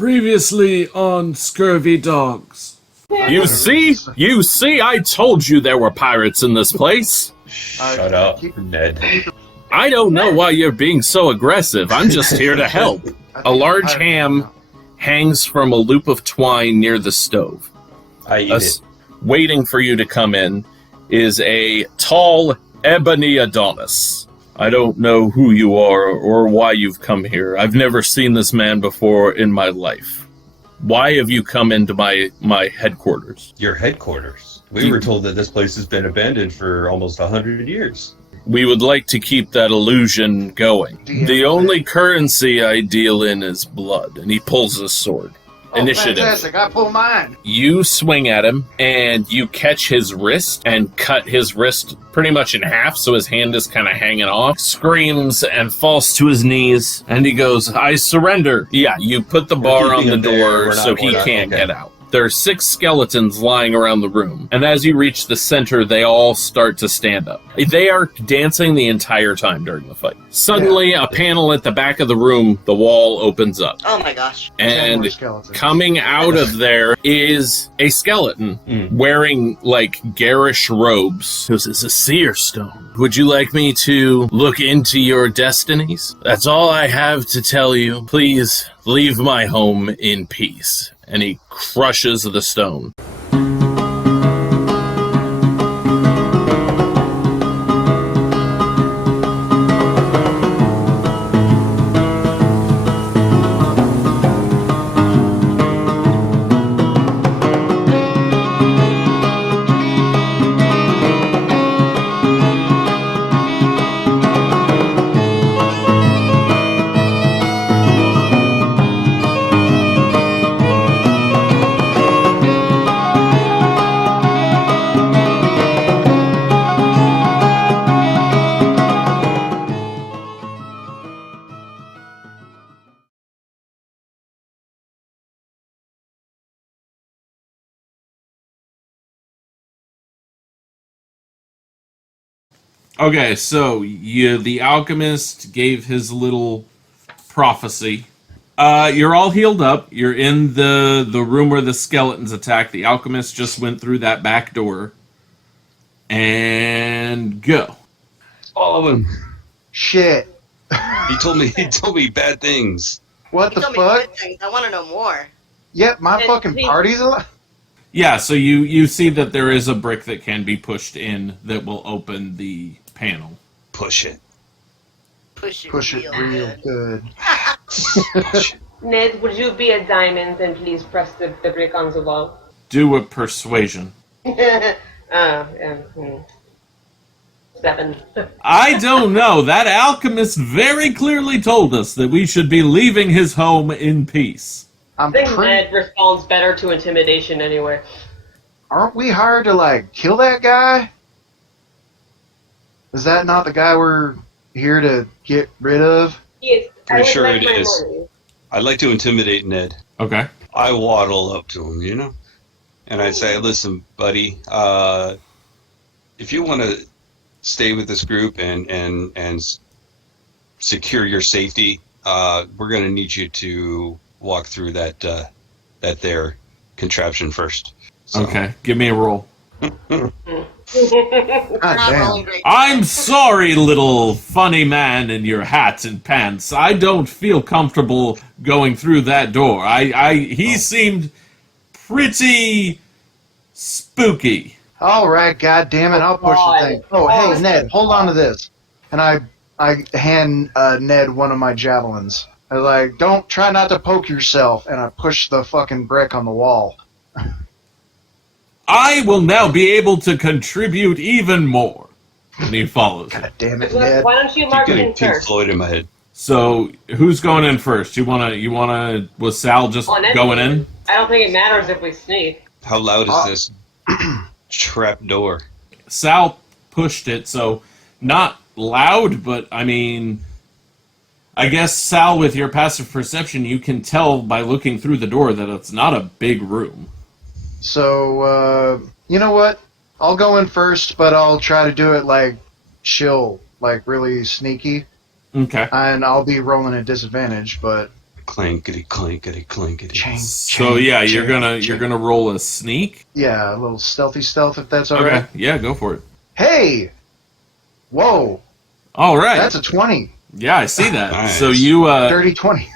Previously on Scurvy Dogs. You see, I told you there were pirates in this place. Shut up, Ned. I don't know why you're being so aggressive. I'm just here to help. A large ham hangs from a loop of twine near the stove. I eat it. Waiting for you to come in is a tall ebony Adonis. I don't know who you are or why you've come here. I've never seen this man before in my life. Why have you come into my headquarters? Your headquarters? We were told that this place has been abandoned for almost 100 years. We would like to keep that illusion going. The only currency I deal in is blood. And he pulls his sword. Initiative. Fantastic, I pull mine. You swing at him, and you catch his wrist and cut his wrist pretty much in half, so his hand is kind of hanging off. Screams and falls to his knees, and he goes, I surrender. Yeah, you put the bar on the door so he can't get out. There are 6 skeletons lying around the room, and as you reach the center, they all start to stand up. They are dancing the entire time during the fight. Suddenly, a panel at the back of the room, the wall opens up. Oh my gosh. And coming out of there is a skeleton wearing, like, garish robes. This is a seer stone. Would you like me to look into your destinies? That's all I have to tell you. Please leave my home in peace. And he crushes the stone. Okay, so the alchemist gave his little prophecy. You're all healed up. You're in the room where the skeletons attacked. The alchemist just went through that back door. And go. All of them. Shit. He told me bad things. What the Tell me fuck? good things. I want to know more. Yep, my fucking party's alive. Yeah, so you see that there is a brick that can be pushed in that will open the panel. Push it. Push it Real good. Push it. Ned, would you be a diamond and please press the brick on the wall? Do a persuasion. 7. I don't know. That alchemist very clearly told us that we should be leaving his home in peace. I think Ned responds better to intimidation anyway. Aren't we hired to, like, kill that guy? Is that not the guy we're here to get rid of? Yes, Pretty sure it is. I'd like to intimidate Ned. Okay. I waddle up to him, and I say, listen, buddy, if you want to stay with this group and secure your safety, we're going to need you to walk through that there contraption first. So. Okay, give me a roll. God Not damn. rolling great. I'm sorry, little funny man in your hat and pants. I don't feel comfortable going through that door. He seemed pretty spooky. All right, God damn it, I'll push the thing. Oh, hey, Ned, hold on to this. And I hand Ned one of my javelins. I was like, don't try not to poke yourself. And I push the fucking brick on the wall. I will now be able to contribute even more. And he follows it. God damn it, Ned. Why don't you Keep mark getting him Pink first? Floyd in my head. So, who's going in first? Was Sal just going in? I don't think it matters if we sneak. How loud is this trap door? Sal pushed it, so not loud, but I mean, I guess, Sal, with your passive perception, you can tell by looking through the door that it's not a big room. So, you know what? I'll go in first, but I'll try to do it, like, chill, like, really sneaky. Okay. And I'll be rolling at disadvantage, but Clankety, clankety, clankety. Chain, So chain, yeah, chain, you're gonna roll a sneak. Yeah, a little stealthy stealth if that's all Okay, right. yeah, go for it. Hey! Whoa! All right. That's a 20. Yeah, I see that. Nice. So you Dirty 20.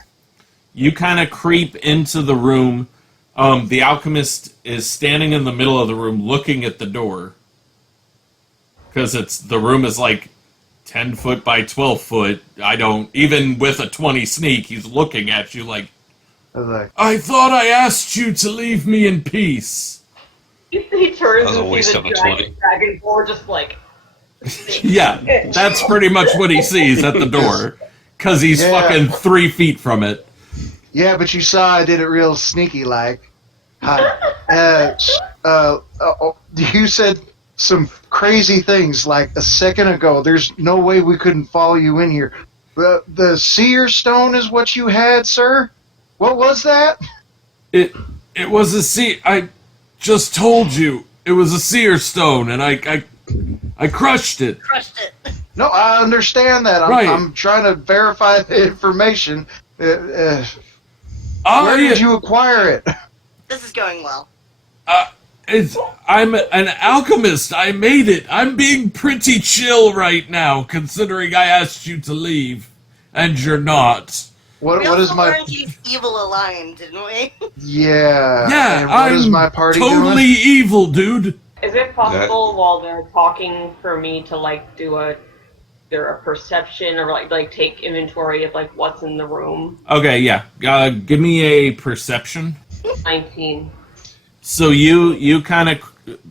you kind of creep into the room. The alchemist is standing in the middle of the room, looking at the door, because the room is like 10 foot by 12 foot. I don't even with a 20 sneak. He's looking at you like, I was like, I thought I asked you to leave me in peace. He turns That was a and waste sees of a a 20. dragon board just like. Yeah, that's pretty much what he sees at the door, because he's Yeah. fucking 3 feet from it. yeah, but you saw I did it real sneaky like. Hi. You said some crazy things like a second ago. There's no way we couldn't follow you in here. The seer stone is what you had, sir? What was that? It was a sea. I just told you it was a seer stone, and I crushed it. Crushed it. No, I understand that. Right. I'm trying to verify the information. Where I, did you acquire it? This is going well. I'm an alchemist. I made it. I'm being pretty chill right now, considering I asked you to leave, and you're not. What We is also my learned he's evil aligned, didn't we? yeah? Yeah, And what is I'm my party totally doing? evil, dude. Is it possible while they're talking for me to like do a perception or like take inventory of like what's in the room? Okay, yeah. Give me a perception. 19. So you kind of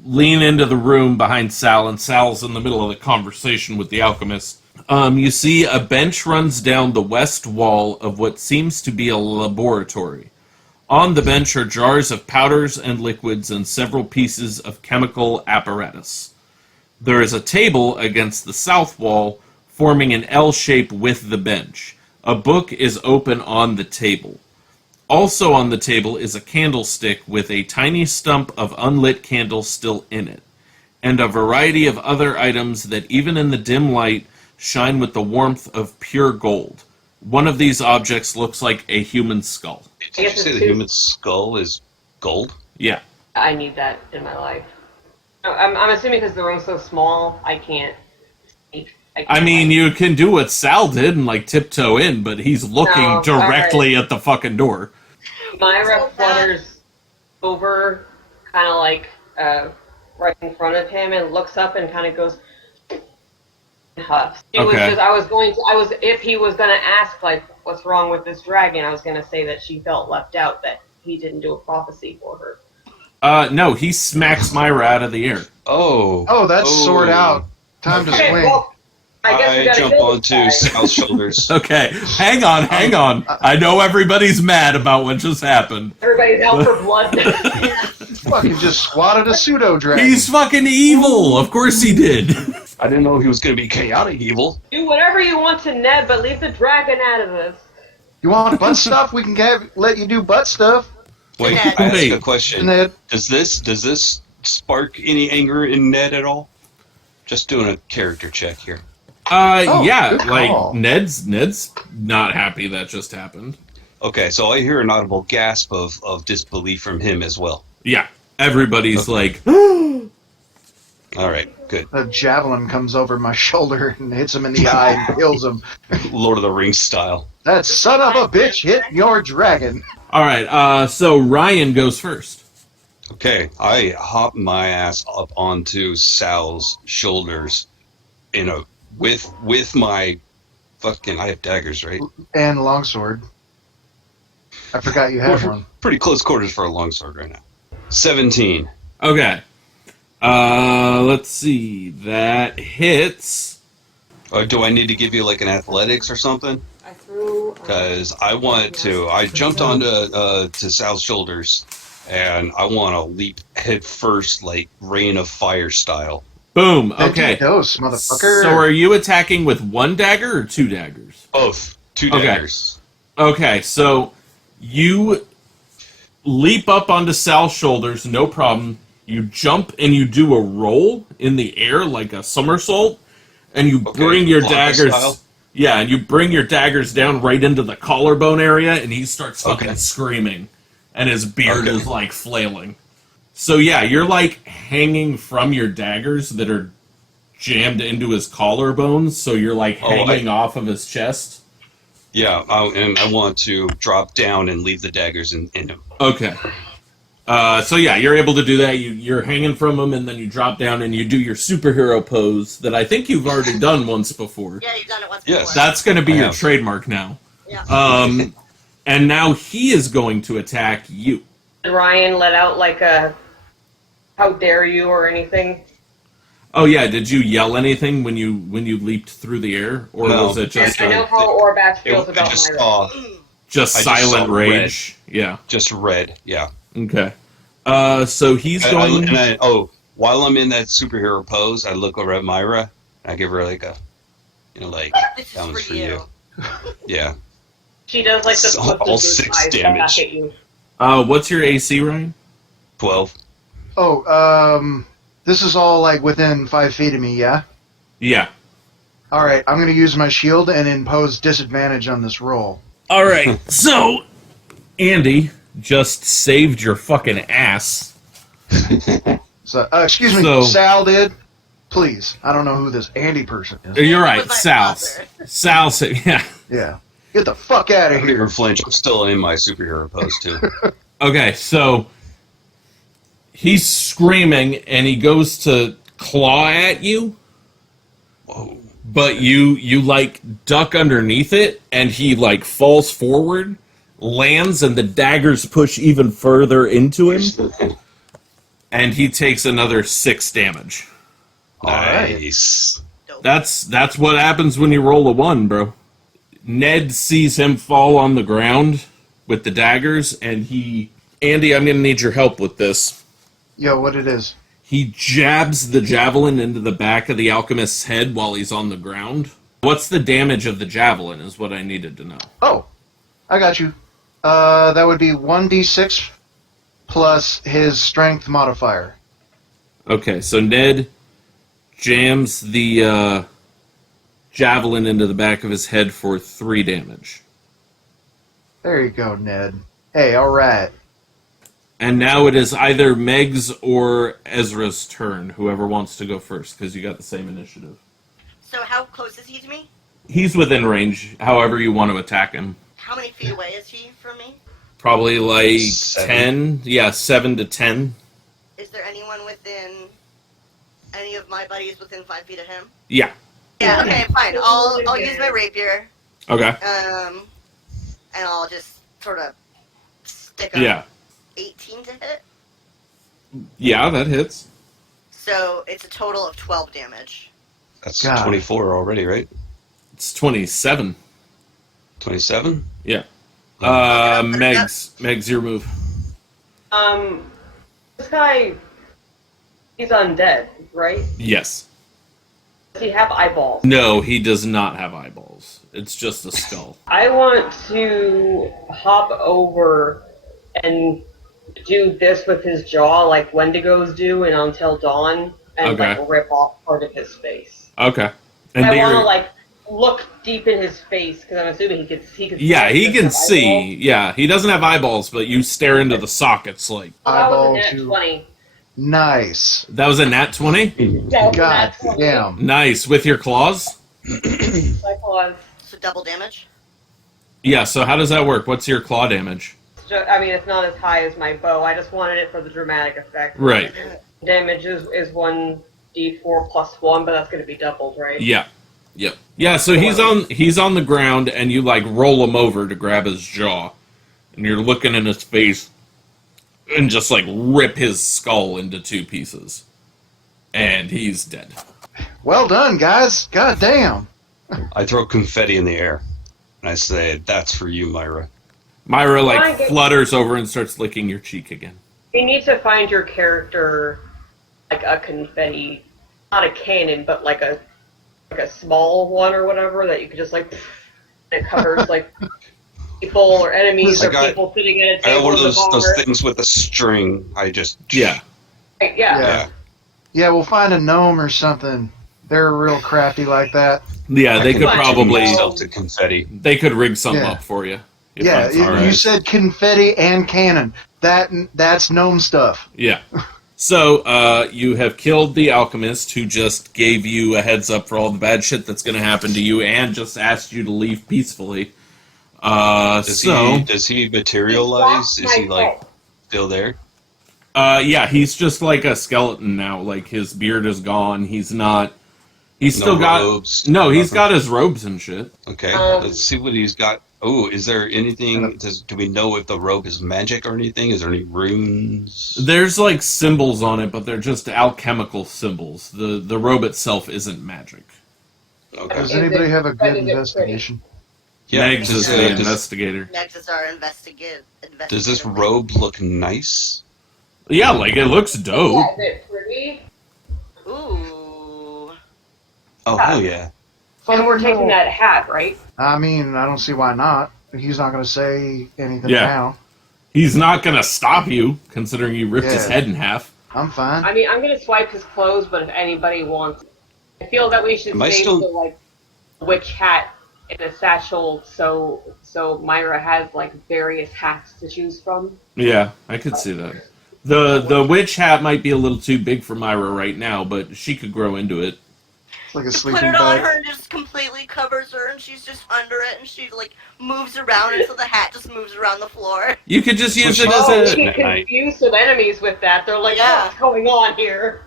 lean into the room behind Sal, and Sal's in the middle of the conversation with the alchemist. You see a bench runs down the west wall of what seems to be a laboratory. On the bench are jars of powders and liquids and several pieces of chemical apparatus. There is a table against the south wall, forming an L shape with the bench. A book is open on the table. Also on the table is a candlestick with a tiny stump of unlit candle still in it, and a variety of other items that even in the dim light shine with the warmth of pure gold. One of these objects looks like a human skull. Did you say the human skull is gold? Yeah. I need that in my life. I'm assuming because the room's so small, I can't. I mean, you can do what Sal did and like tiptoe in, but he's looking No, directly at the fucking door. Myra flutters over, kind of like right in front of him, and looks up and kind of goes. Huffs. Okay. If he was gonna ask like what's wrong with this dragon, I was gonna say that she felt left out, that he didn't do a prophecy for her. No, he smacks Myra out of the air. Oh, that's sword out. Time to Okay, swing. well, I guess we I gotta jump kill this onto guy. Sal's shoulders. Okay, hang on. I know everybody's mad about what just happened. Everybody's out for blood. Fucking just swatted a pseudo dragon. He's fucking evil. Of course he did. I didn't know he was going to be chaotic evil. Do whatever you want to Ned, but leave the dragon out of this. You want butt stuff? We can let you do butt stuff. Wait, Ned. I ask Wait. a question. Ned. Does this spark any anger in Ned at all? Just doing a character check here. Yeah, good like call. Ned's not happy that just happened. Okay, so I hear an audible gasp of disbelief from him as well. Yeah, everybody's like, All right, good. A javelin comes over my shoulder and hits him in the eye and kills him. Lord of the Rings style. That son of a bitch hit your dragon. all right. So Ryan goes first. Okay, I hop my ass up onto Sal's shoulders with my fucking, I have daggers, right? And longsword. I forgot you had one. Pretty close quarters for a longsword right now. 17. Okay. Let's see. That hits. Do I need to give you like an athletics or something? I threw. Because I want to. I jumped onto to Sal's shoulders, and I want to leap head first, like rain of fire style. Boom. Okay. Dose, motherfucker. So are you attacking with one dagger or two daggers? Both. Two Okay. daggers. Okay, so you leap up onto Sal's shoulders, no problem. You jump and you do a roll in the air like a somersault, and you Okay, bring your Blanca daggers. style? Yeah, and you bring your daggers down right into the collarbone area, and he starts fucking Okay. screaming, and his beard Okay. is like flailing. So yeah, you're like hanging from your daggers that are jammed into his collarbones, so you're like hanging off of his chest. Yeah, and I want to drop down and leave the daggers in him. Okay. So yeah, you're able to do that. You're hanging from him, and then you drop down and you do your superhero pose that I think you've already done once before. Yeah, you've done it once Yes. before. That's going to be I your have. trademark now. Yeah. And now he is going to attack you. Did Ryan let out like a "How dare you" or anything? Oh yeah, did you yell anything when you leaped through the air, or No. was it just I know how Orbax feels I about just Myra. saw just I just silent saw rage? Yeah. just red. Yeah. Okay. So he's I- going. while I'm in that superhero pose, I look over at Myra. And I give her like a, This that is one's for you. Yeah. She does like the So, flip all of those 6 eyes damage. back at you. What's your AC, Ryan? 12. Oh, this is all like within 5 feet of me, yeah? Yeah. All right, I'm going to use my shield and impose disadvantage on this roll. All right. So Andy just saved your fucking ass. So, excuse me, So- Sal did. Please, I don't know who this Andy person is. You're right, Was my Sal. father. Sal said, yeah. Yeah, get the fuck out I of don't here. even flinch. I'm still in my superhero pose too. Okay, so he's screaming and he goes to claw at you, Whoa. but you like duck underneath it and he like falls forward, lands, and the daggers push even further into him, and he takes another 6 damage. Nice. That's what happens when you roll a 1, bro. Ned sees him fall on the ground with the daggers, and Andy, I'm gonna need your help with this. Yo, what it is? He jabs the javelin into the back of the alchemist's head while he's on the ground. What's the damage of the javelin is what I needed to know. Oh, I got you. That would be 1d6 plus his strength modifier. Okay, so Ned jams the javelin into the back of his head for 3 damage. There you go, Ned. Hey, all right. And now it is either Meg's or Ezra's turn, whoever wants to go first, because you got the same initiative. So how close is he to me? He's within range, however you want to attack him. How many feet away is he from me? Probably like 7. 10. Yeah, 7 to 10. Is there anyone within any of my buddies within 5 feet of him? Yeah. Yeah, okay, fine. I'll use my rapier, Okay. and I'll just sort of stick a Yeah. 18 to hit. Yeah, that hits. So it's a total of 12 damage. That's God. 24 already, right? It's 27. 27? Yeah. Okay, Meg's your move. This guy, he's undead, right? Yes. Does he have eyeballs? No, he does not have eyeballs. It's just a skull. I want to hop over and do this with his jaw, like Wendigos do in Until Dawn, and Okay. like rip off part of his face. Okay. And I want to you're- like look deep in his face because I'm assuming he could. yeah, he doesn't can have see. eyeballs. Yeah, he doesn't have eyeballs, but you stare into the sockets like Well, that was Eyeball a nat to- 20. Nice. that was a nat 20. That was a God nat 20. damn. Nice with your claws. My claws. So double damage. Yeah. So how does that work? What's your claw damage? I mean, it's not as high as my bow. I just wanted it for the dramatic effect. Right. Damage is 1d4 plus 1, but that's going to be doubled, right? Yeah. Yep. Yeah. So he's on the ground, and you like roll him over to grab his jaw, and you're looking in his face, and just like rip his skull into 2 pieces, and he's dead. Well done, guys. God damn. I throw confetti in the air. And I say, that's for you, Myra. Myra like Fine, good. flutters over and starts licking your cheek again. You need to find your character like a confetti, not a cannon, but like a small one or whatever that you could just like. It covers like people or enemies I or got- people sitting at a I got table one of in the those bar. things with a string. I just... Yeah. Yeah. Yeah. Yeah, we'll find a gnome or something. They're real crafty like that. Yeah, I they can could tune probably myself to confetti. they could rig something Yeah. up for you. if Yeah, that's you all right. said confetti and cannon. That's gnome stuff. Yeah. So, you have killed the alchemist who just gave you a heads up for all the bad shit that's going to happen to you and just asked you to leave peacefully. Does he materialize? Is he like still there? Yeah, he's just like a skeleton now. Like, his beard is gone. He's not. He's No still got. robes, No, he's nothing? got his robes and shit. Okay, Um, let's see what he's got. Oh, is there anything? Do we know if the robe is magic or anything? Is there any runes? There's like symbols on it, but they're just alchemical symbols. The robe itself isn't magic. Okay. Does Is anybody it- have a but good is it investigation? Megs is the does, investigator. Next is our investigative. does this robe look nice? Yeah, like it looks Yeah, dope. is it pretty? Ooh. Oh, hell yeah. And we're taking that hat, right? I mean, I don't see why not. He's not going to say anything Yeah. now. He's not gonna stop you, considering you ripped his Yeah. head in half. I'm fine. I mean, I'm gonna swipe his clothes, but if anybody wants, I feel that we should Am I save still- the like witch hat in a satchel, so Myra has like various hats to choose from. Yeah, I could see that. The witch hat might be a little too big for Myra right now, but she could grow into it. It's like a Put sleeping it on bag. her and just completely covers her, and she's just under it, and she like moves around, and so the hat just moves around the floor. You could just use it Oh, as we a. get confused some enemies with that. They're like, Yeah. what's going on here?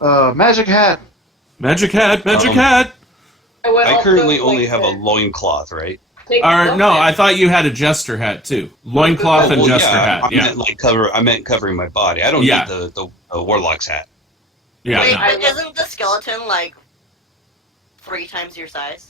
Magic hat. Magic hat, magic Um, hat! I would I also currently like only have a to loincloth, right? take Or, some no, of I it. thought you had a jester hat too. Loincloth and Well, jester yeah, hat, I yeah. meant like I meant covering my body. I don't Yeah. need the warlock's hat. Yeah, Wait, no. but isn't the skeleton like 3 times your size?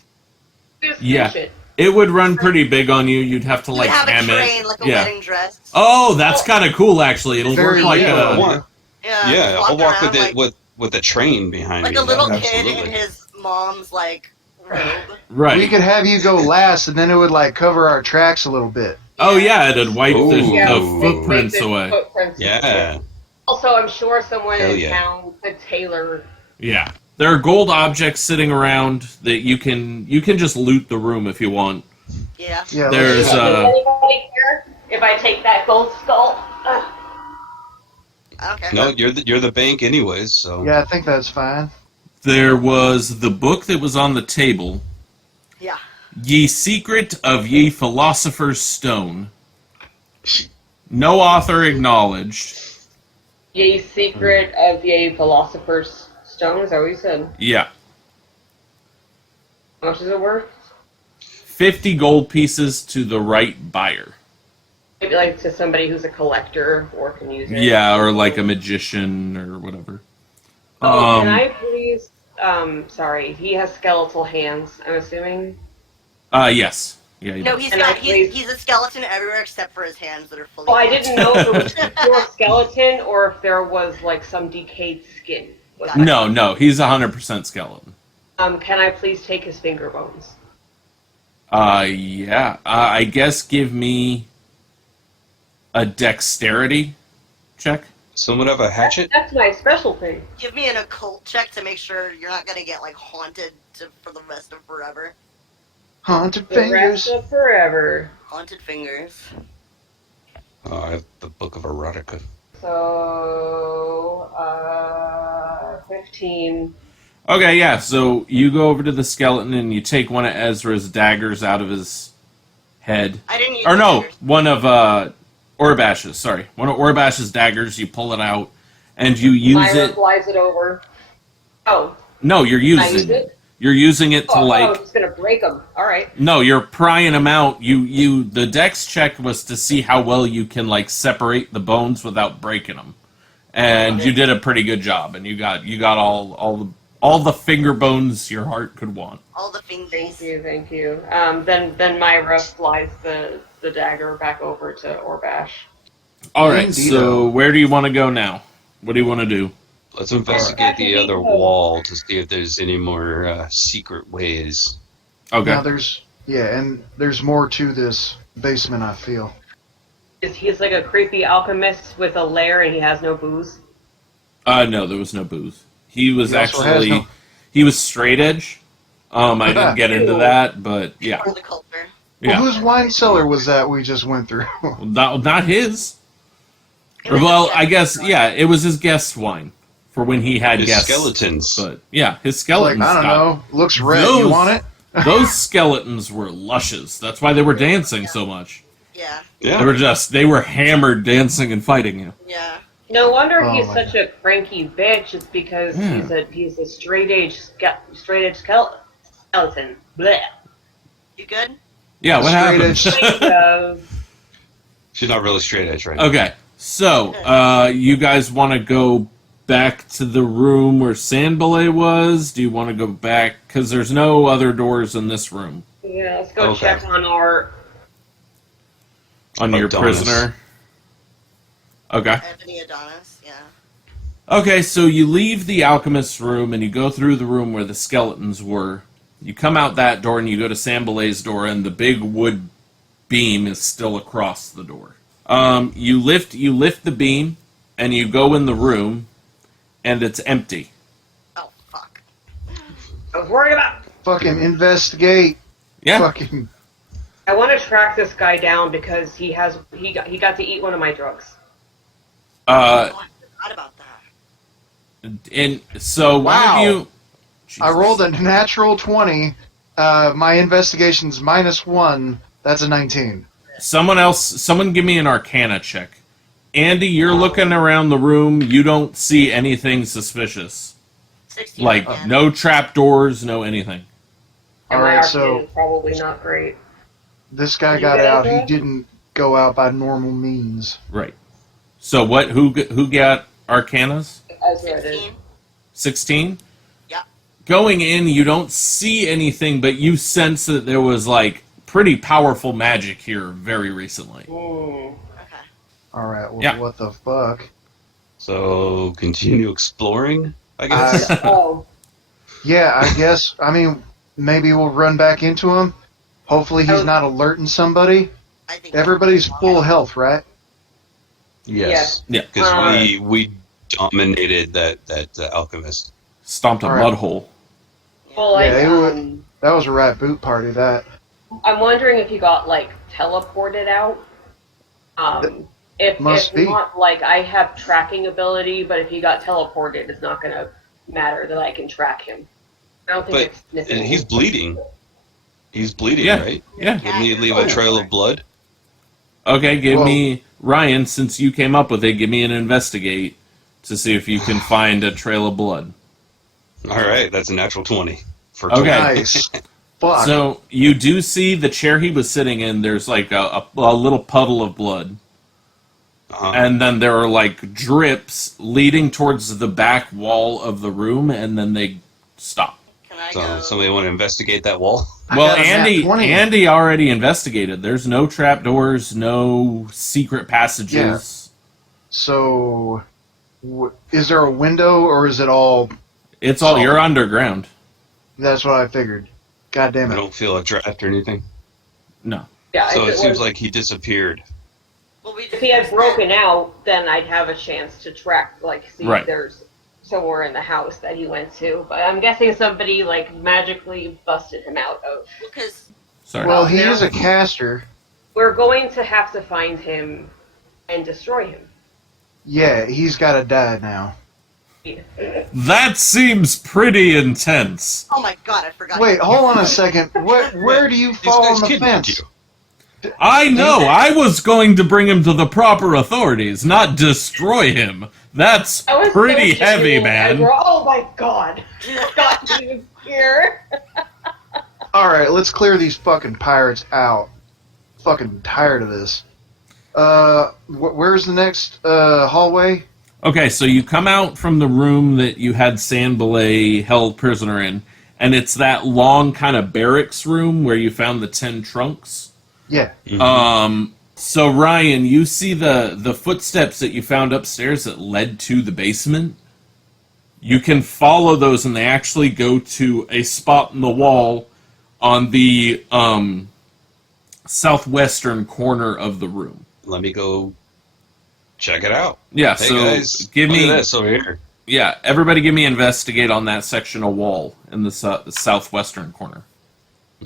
Just Yeah. finish it. It would run pretty big on you. You'd have to You like have a ham train it. like a Yeah. wedding dress. Oh, that's kind of cool actually. It'll Very work like real. I a. want- Yeah, yeah, just I'll walk around with it with a train behind like me. a little kid Absolutely. in his mom's like robe. Right. We could have you go last, and then it would like cover our tracks a little bit. Oh yeah, it'd wipe Ooh. the Yeah, footprints make the away. footprints Yeah. Also, I'm sure someone Hell in yeah. town could tailor. Yeah. There are gold objects sitting around that you can just loot the room if you want. Yeah. Yeah. There's, let's- Does anybody care if I take that gold skull? Ugh. I don't care. No, you're the bank anyways, so yeah, I think that's fine. There was the book that was on the table, Yeah. Ye Secret of Ye Philosopher's Stone. No author acknowledged. Ye secret of ye philosopher's stone, is that what you said? Yeah. How much is it worth? 50 gold pieces to the right buyer. Maybe like to somebody who's a collector or can use it. Yeah, or like a magician or whatever. Oh, can I please? Sorry, he has skeletal hands. I'm assuming. Yes. Yeah, he No, does. he's And got I please- he's a skeleton everywhere except for his hands that are fully. Well, I didn't know if it was pure skeleton or if there was like some decayed skin. Was that- No, he's 100% skeleton. Can I please take his finger bones? Yeah. I guess give me a dexterity check. someone have a hatchet? That's my special thing. Give me an occult check to make sure you're not gonna get like haunted for the rest of forever. Haunted The fingers. rest of forever. Haunted fingers. Oh, I have the Book of Erotica. So, 15. Okay, yeah, so you go over to the skeleton and you take one of Ezra's daggers out of his head. I didn't use Or no, fingers. one of Orbash's, sorry. One of Orbash's daggers, you pull it out and you use Myra it. flies it over. Oh, No, you're can I use using it? You're using it to Oh, like I was just gonna break them. Alright. No, you're prying them out. The dex check was to see how well you can like separate the bones without breaking them, and you did a pretty good job. And you got all the finger bones your heart could want. All the fingers. Thank you. Then Myra flies the dagger back over to Orbash. All right, Indeed. so where do you want to go now? What do you want to do? Let's investigate the other wall to see if there's any more secret ways. Okay. Now and there's more to this basement. I feel. He's like a creepy alchemist with a lair and he has no booze. No, there was no booze. He was He also has actually no- he was straight edge, I didn't get into that, but yeah. For the culture. Yeah. Well, whose wine cellar was that we just went through? Not his. It was Well, just I guess, yeah, it was his guest wine for when he had His guests. skeletons. But yeah, his Like, skeletons. I don't got- know. Looks red. Those- You want it? Those skeletons were luscious. That's why they were dancing so much. Yeah. Yeah. They were hammered dancing and fighting you. Yeah. No wonder Oh he's my such a cranky bitch. It's because Yeah. he's a straight edge skeleton. Blech. You good? Yeah, what Straight happened? edge. So, She's not really straight edge, right? Okay, so you guys want to go back to the room where Sandbelay was? Do you want to go back? Because there's no other doors in this room yeah, let's go Okay. check on our. on your Adonis. prisoner. Okay. Anthony Adonis. Yeah. Okay, so you leave the alchemist's room and you go through the room where the skeletons were. You come out that door and you go to Sambelay's door, and the big wood beam is still across the door. You lift the beam and you go in the room, and it's empty. Oh fuck. I was worried about. Fucking investigate. Yeah. Fucking. I want to track this guy down because he got to eat one of my drugs. Oh, I forgot about that. And so why Wow. don't you? I Jesus. rolled a natural 20. My investigation's -1. That's a 19. Someone give me an Arcana check. Andy, you're looking around the room. You don't see anything suspicious. 16 Like again. no trapdoors, no anything. And All my right, arcane so is probably not great. this guy You got get out. it? He didn't go out by normal means. Right. So what? Who got Arcanas? Ezra did. 16. 16? Yeah. Going in, you don't see anything, but you sense that there was, like, pretty powerful magic here very recently. Mm. Okay. All right. Well, Yeah. what the fuck? So continue exploring, I guess. Oh, Yeah, I guess. I mean, maybe we'll run back into him. Hopefully, he's Oh. not alerting somebody. I think Everybody's full health, right? Yes. Yeah. Because we dominated that alchemist. Stomped a All right. mud hole. well, like, Yeah, it would- That was a right boot party. That. I'm wondering if he got like teleported out. If Must be. not, like I have tracking ability, but if he got teleported, it's not gonna matter that I can track him. I don't think But it's significant. he's bleeding. He's bleeding, Yeah. right? Yeah. Didn't he leave a trail of blood? Okay, give Well- me... Ryan, since you came up with it, give me an investigate to see if you can find a trail of blood. All right, that's a natural 20 for Okay. 20. Nice. Fuck. So you do see the chair he was sitting in, there's like a little puddle of blood. And then there are like drips leading towards the back wall of the room, and then they stop. Can I So go? somebody want to investigate that wall? I Well, got a nat 20. Andy already investigated. There's no trapdoors, no secret passages. So, is there a window or is it all? It's all Solid. you're underground. That's what I figured. God damn I it. don't feel a draft or anything. No. yeah, So if it seems was- like he disappeared. Well, we if he had broken out, then I'd have a chance to track, like, see Right. if there's somewhere in the house that he went to. But I'm guessing somebody like magically busted him out of. Because Sorry. Well, he now- is a caster. We're going to have to find him and destroy him. Yeah, he's got to die now. That seems pretty intense. oh my god, I forgot. Wait, hold on a second. Where do you These fall guys on the kidnapped fence? you. I know. I was going to bring him to the proper authorities, not destroy him. That's I was pretty so heavy, shitty, man. Ezra. Oh my god. God, he was here. All right, let's clear these fucking pirates out. Fucking tired of this. Where's the next hallway? Okay, so you come out from the room that you had Sandbelay held prisoner in, and it's that long kind of barracks room where you found the 10 trunks. Yeah. So Ryan, you see the footsteps that you found upstairs that led to the basement. You can follow those, and they actually go to a spot in the wall on the southwestern corner of the room. Let me go check it out. Yeah, Hey so guys, give look me at this over here. Yeah, everybody give me investigate on that section of wall in the southwestern corner.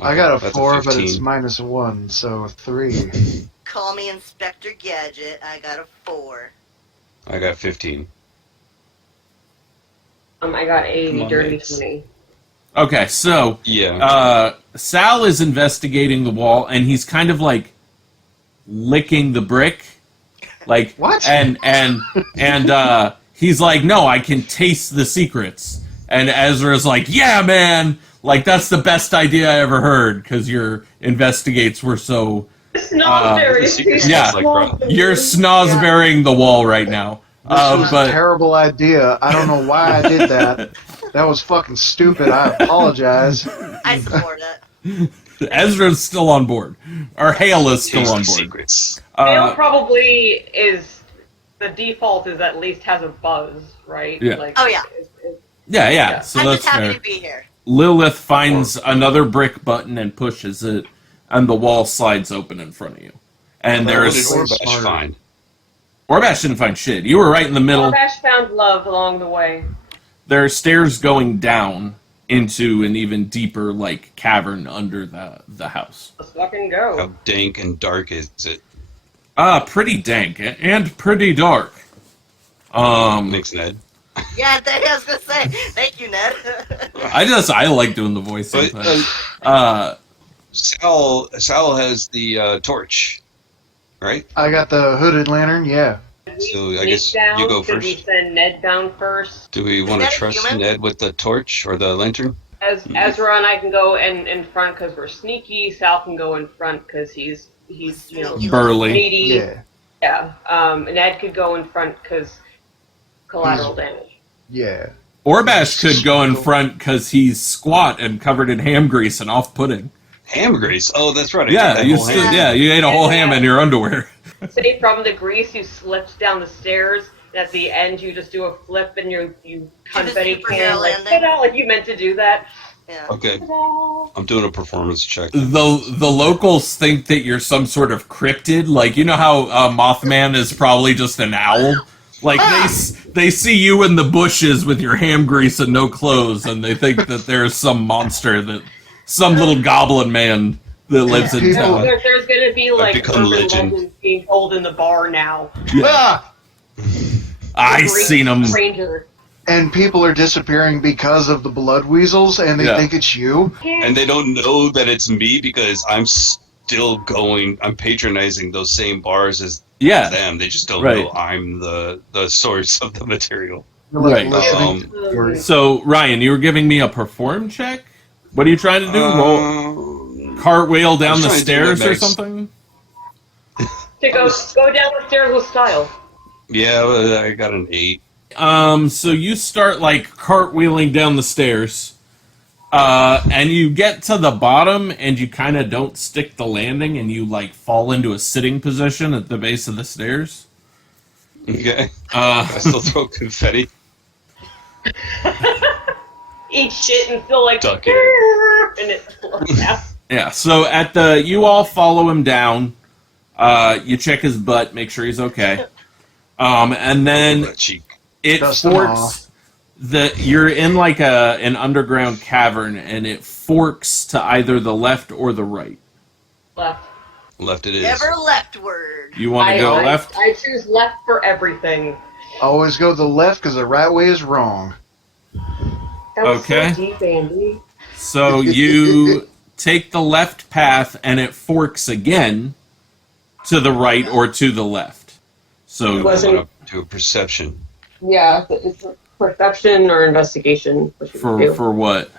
I got a That's 4, but it's 15. -1, so 3. Call me Inspector Gadget. I got a 4. I got 15. I got a Come on, dirty mates. 20. Okay, so Yeah. Sal is investigating the wall, and he's kind of like licking the brick, like What? And he's like, "No, I can taste the secrets." And Ezra's like, "Yeah, man, like that's the best idea I ever heard because your investigates were so Snozberry. the secret yeah. is like, bro. you're snozberrying the wall right now." This was But a terrible idea. I don't know why I did that. That was fucking stupid. I apologize. I support it. Ezra's still on board, or Hale is still Taste on the board. secrets. Hale probably is. The default is at least has a buzz, right? Yeah. Like, Oh, yeah. Yeah. So I'm that's just happy fair. to be here. Lilith finds another brick button and pushes it, and the wall slides open in front of you. And What there's did Orbash smarter. find? Orbash didn't find shit. You were right in the middle. Orbash found love along the way. There are stairs going down into an even deeper, like, cavern under the house. Let's fucking go. How dank and dark is it? Pretty dank and pretty dark. Mix Ned. Yeah, I was gonna say. Thank you, Ned. I like doing the voice But sometimes. Sal has the torch, right? I got the hooded lantern, yeah. So I Sneak guess down? you go Should we first. send Ned down first? Do we want to Ned trust human? Ned with the torch or the lantern? As Ezra and I can go in front because we're sneaky. Sal can go in front because he's you know Burly. meaty. Yeah. Ned could go in front because collateral damage. Yeah. Orbash could go in front because he's squat and covered in ham grease and off-putting. Ham grease. Oh, that's right. I Yeah, took that you whole ham. you ate a whole ham in your underwear. Say from the grease you slipped down the stairs. And at the end you just do a flip and you confetti superhero can like, landing. ta-da, like you meant to do that. Yeah. Okay, Ta-da. I'm doing a performance check. The locals think that you're some sort of cryptid. Like, you know how Mothman is probably just an owl? Like, they see you in the bushes with your ham grease and no clothes, and they think that there's some monster, some little goblin man that lives in People- town. There's gonna be like become urban legend. legends being told in the bar now. Ah! I Great seen them. Stranger. And people are disappearing because of the blood weasels, and they Yeah. think it's you. And they don't know that it's me because I'm still going. I'm patronizing those same bars as Yeah. them. They just don't Right. know I'm the source of the material. You're like Right. listening to your- So, Ryan, you were giving me a perform check? What are you trying to do? Roll cartwheel down the trying to do stairs what or makes- something? To go down the stairs with style. Yeah, I got an 8. So you start like cartwheeling down the stairs, and you get to the bottom, and you kind of don't stick the landing, and you like fall into a sitting position at the base of the stairs. Okay. I still throw confetti. Eat shit and still like Duck it. and it floats out. Yeah. So you all follow him down. You check his butt, make sure he's okay. And then That cheek. it Dust them forks. You're in like an underground cavern, and it forks to either the left or the right. Left. Left it is. Never leftward. You want to go left? I choose left for everything. Always go to the left because the right way is wrong. That was Okay. so deep, Andy. So you take the left path, and it forks again to the right or to the left. So I Wasn't- want to do a perception. Yeah, it's perception or investigation. for what?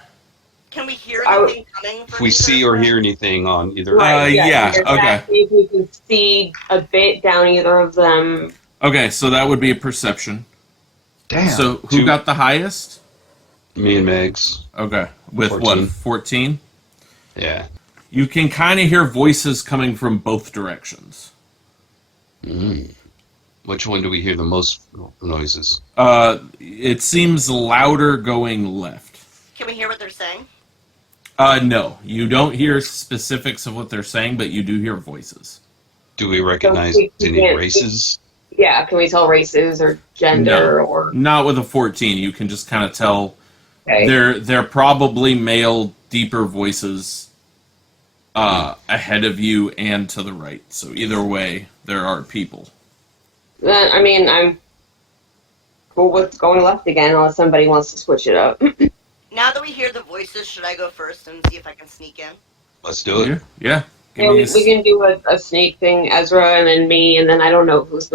Can we hear I would- anything coming from If we either see of or them? hear anything on either yeah, Exactly. okay. If we can see a bit down either of them. Okay, so that would be a perception. Damn. So who Two. got the highest? me and Megs. Okay, with 14. what? 14. Yeah. You can kind of hear voices coming from both directions. Which one do we hear the most noises? It seems louder going left. Can we hear what they're saying? No, you don't hear specifics of what they're saying, but you do hear voices. Do we recognize we any can't- races? Yeah, can we tell races or gender or... Not with a 14. You can just kind of tell Okay. they're probably male, deeper voices ahead of you and to the right. So either way, there are people. Then, I mean, I'm cool with going left again unless somebody wants to switch it up. Now that we hear the voices, should I go first and see if I can sneak in? Let's do it. Yeah. Give Yeah, me we, a s- we can do a sneak thing, Ezra and then me, and then I don't know who's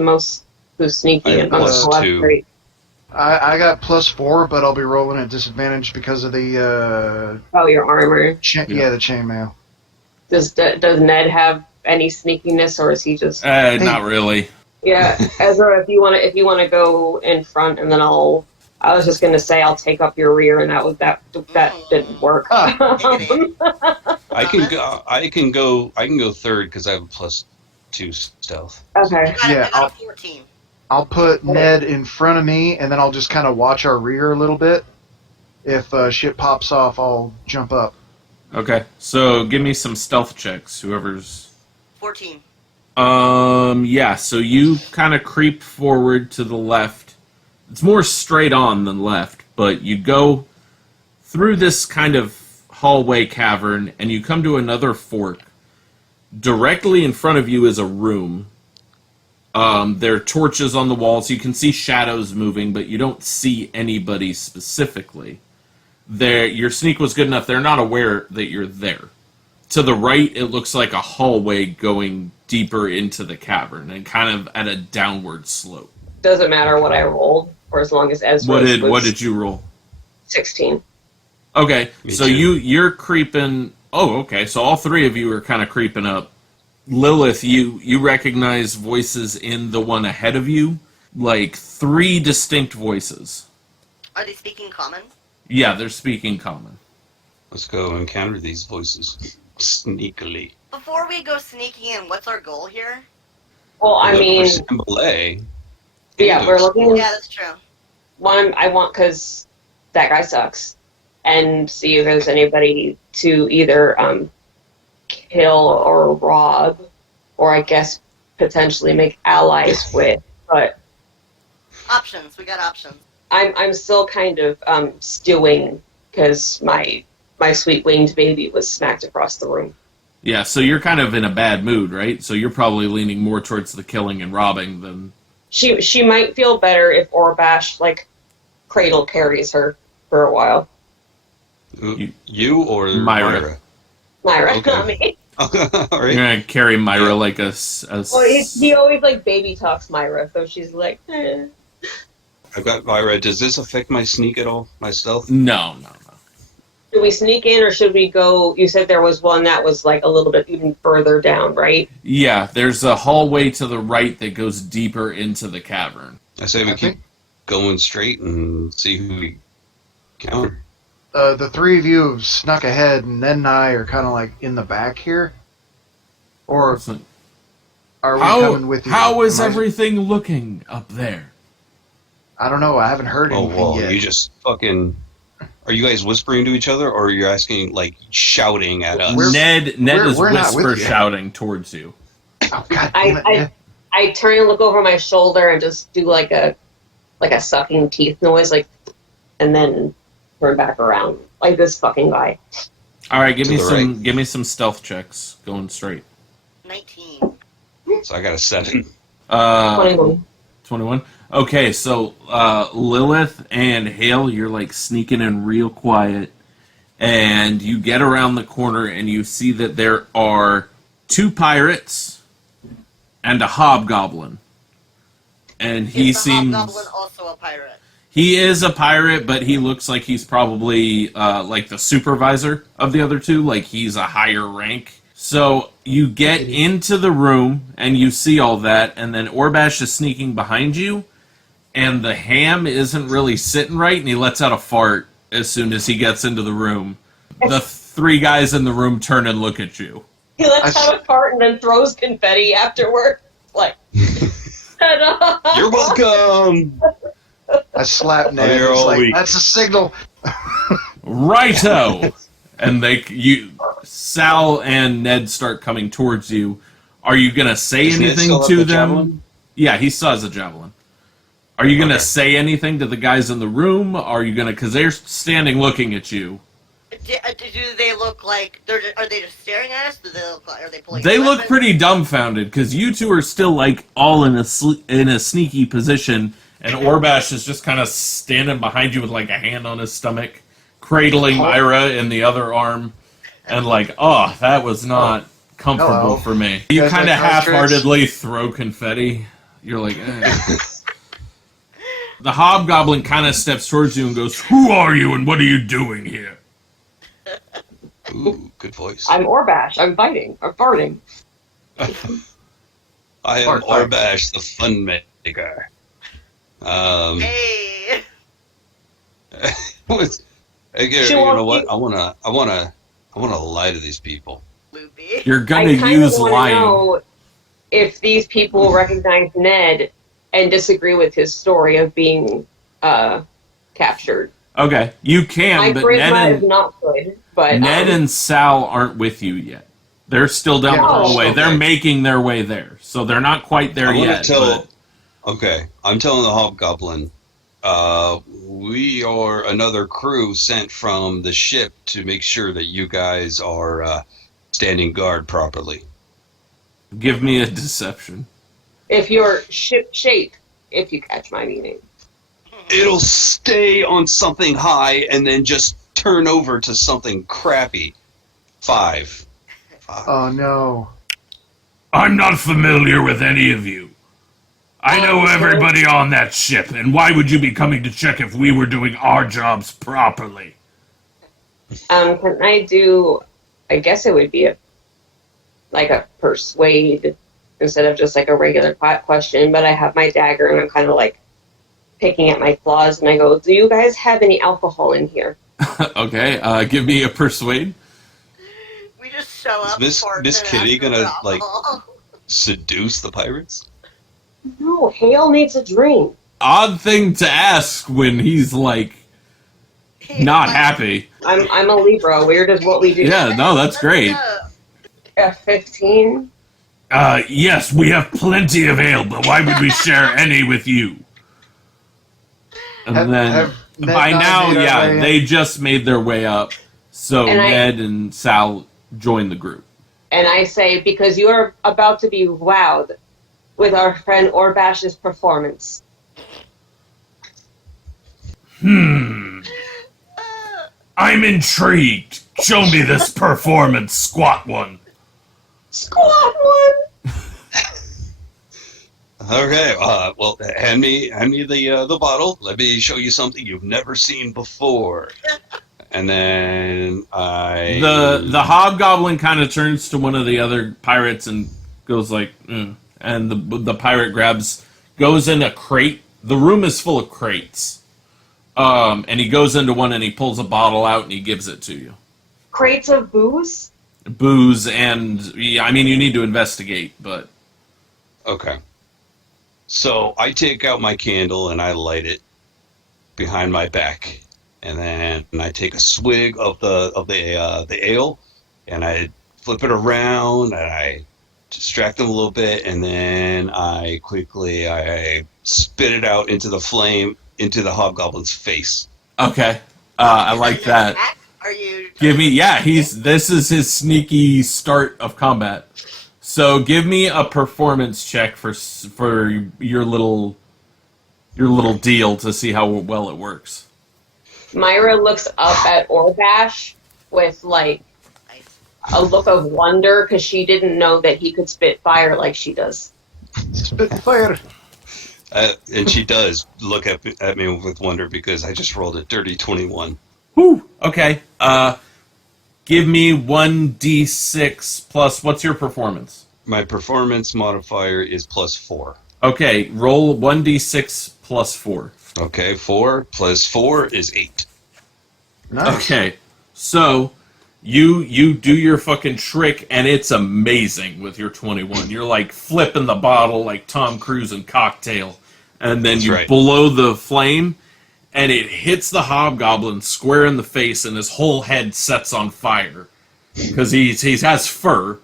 sneaky I have amongst the left +2. three. I got +4, but I'll be rolling at disadvantage because of the Oh, your armor. the chainmail. Does Ned have any sneakiness, or is he just... Not really. Yeah, Ezra, if you wanna go in front, and then I was just gonna say I'll take up your rear, and that didn't work. I can go third because I have a +2 stealth. Okay. I got a 14. I'll put Ned in front of me, and then I'll just kind of watch our rear a little bit. If shit pops off, I'll jump up. Okay, so give me some stealth checks, whoever's... 14. Yeah, so you kind of creep forward to the left. It's more straight on than left, but you go through this kind of hallway cavern, and you come to another fork. Directly in front of you is a room. There are torches on the walls. You can see shadows moving, but you don't see anybody specifically. Your sneak was good enough. They're not aware that you're there. To the right, it looks like a hallway going deeper into the cavern and kind of at a downward slope. Doesn't matter what I rolled, or as long as Ezra What did you roll? 16. Okay, Me so too. you're creeping. Oh, okay. So all three of you are kind of creeping up. Lilith, you recognize voices in the one ahead of you, like 3 distinct voices. Are they speaking common? Yeah, they're speaking common. Let's go encounter these voices sneakily. Before we go sneaking in, what's our goal here? Well, I Look for mean, symbol A. yeah, we're looking. Yeah, that's true. One, I want, because that guy sucks, and see if there's anybody to either kill or rob, or I guess potentially make allies with. But Options. We got options. I'm still kind of stewing because my sweet winged baby was smacked across the room. Yeah, so you're kind of in a bad mood, right? So you're probably leaning more towards the killing and robbing than... She might feel better if Orbash cradle carries her for a while. You or Myra. Myra, Okay. not me. All You're right. gonna carry Myra like a Well, he always baby talks Myra, so she's like, eh. I've got Myra. Does this affect my sneak at all? My stealth? No. Do we sneak in or should we go? You said there was one that was a little bit even further down, right? Yeah, there's a hallway to the right that goes deeper into the cavern. I say we I keep think- going straight and see who we counter. The 3 of you have snuck ahead, and Ned and I are kind of in the back here. Or are we coming with you? How is Am I- everything looking up there? I don't know. I haven't heard Oh, anything well, yet. you just fucking... Are you guys whispering to each other, or are you asking, shouting at us? Ned is we're not with whisper you. shouting towards you. Oh, God damn it, Ned. I turn and look over my shoulder and just do a sucking teeth noise, and then turn back around like this fucking guy. All right, give To the me some stealth checks going straight. 19. So I got a 7. 21. 21. Okay, so Lilith and Hale, you're sneaking in real quiet, and you get around the corner and you see that there are 2 pirates and a hobgoblin. And he Is the seems... Hobgoblin also a pirate? He is a pirate, but he looks like he's probably the supervisor of the other 2, he's a higher rank. So you get into the room and you see all that, and then Orbash is sneaking behind you, and the ham isn't really sitting right, and he lets out a fart as soon as he gets into the room. The 3 guys in the room turn and look at you. He lets out a fart and then throws confetti afterward. Ta-da! You're welcome! I slapped Ned. here It's all like, week. that's a signal. Righto! And Sal and Ned start coming towards you. Are you gonna say Does Ned anything still have to the them? javelin? Yeah, he still has a javelin. Are you going to Okay. say anything to the guys in the room? Are you going to... Because they're standing looking at you. Do they look like are they just staring at us? Do they look like are they pulling? They look weapons? pretty dumbfounded, because you two are still, like, all in a sneaky position, and Orbash is just kind of standing behind you with, like, a hand on his stomach, cradling Myra in the other arm, and, like, oh, that was not comfortable Hello. for me. You You guys kind of like card tricks? half-heartedly throw confetti. You're like, eh. The hobgoblin kind of steps towards you and goes, "Who are you and what are you doing here?" Ooh, good voice. I'm Orbash. I'm fighting. I'm farting. I am Fart, fart. Orbash, the fun maker. Hey, You know what? I wanna lie to these people. Loopy. You're I gonna kind of use want to lying. know if these people recognize Ned and disagree with his story of being captured. Okay, you can, My but charisma is not good, but Ned and Sal aren't with you yet. They're still down the Yeah, hallway. okay. They're making their way there, so they're not quite there I wanna yet. tell- but Okay, I'm telling the hobgoblin. We are another crew sent from the ship to make sure that you guys are standing guard properly. give me a deception. if you're ship shape, if you catch my meaning. It'll stay on something high and then just turn over to something crappy. 5. Oh no. I'm not familiar with any of you. I know everybody on that ship, and why would you be coming to check if we were doing our jobs properly? Can I do? I guess it would be a persuade instead of just like a regular question. But I have my dagger and I'm kind of like picking at my claws, and I go, "Do you guys have any alcohol in here?" Okay, give me a persuade. We just show up. Is farting Miss and Kitty asking gonna, for like- alcohol. Seduce the pirates? No, Hale needs a drink. Odd thing to ask when he's, like, not happy. I'm a Libra. Weird is what we do. Yeah, no, that's great. F-15. Yes, we have plenty of ale, but why would we share any with you? And Have then, Ned by and I now, made our yeah, way in? they just made their way up. So And Ned and Sal joined the group. And I say, because you are about to be wowed with our friend Orbash's performance. I'm intrigued. Show me this performance, squat one. Squad one! Okay, well, hand me the bottle. Let me show you something you've never seen before. And then The hobgoblin kind of turns to one of the other pirates and goes like, and the pirate goes in a crate. The room is full of crates. And he goes into one and he pulls a bottle out and he gives it to you. Crates of booze? Booze and, yeah, I mean, you need to investigate, but... Okay. So I take out my candle and I light it behind my back, and then I take a swig of the ale, and I flip it around and I distract them a little bit, and then I spit it out into the flame into the hobgoblin's face. Okay. I like that. Are you? This is his sneaky start of combat. So give me a performance check for your little deal to see how well it works. Myra looks up at Orbash with, like, a look of wonder because she didn't know that he could spit fire like she does. Spitfire. And she does look at me with wonder because I just rolled a dirty 21. Whew. Okay. Give me 1d6 plus, what's your performance? My performance modifier is +4. Okay, roll 1d6 plus 4. Okay, 4 plus 4 is 8. Nice. Okay, so you do your fucking trick, and it's amazing with your 21. You're like flipping the bottle like Tom Cruise in Cocktail, and then That's you right. blow the flame, and it hits the hobgoblin square in the face, and his whole head sets on fire because he has fur,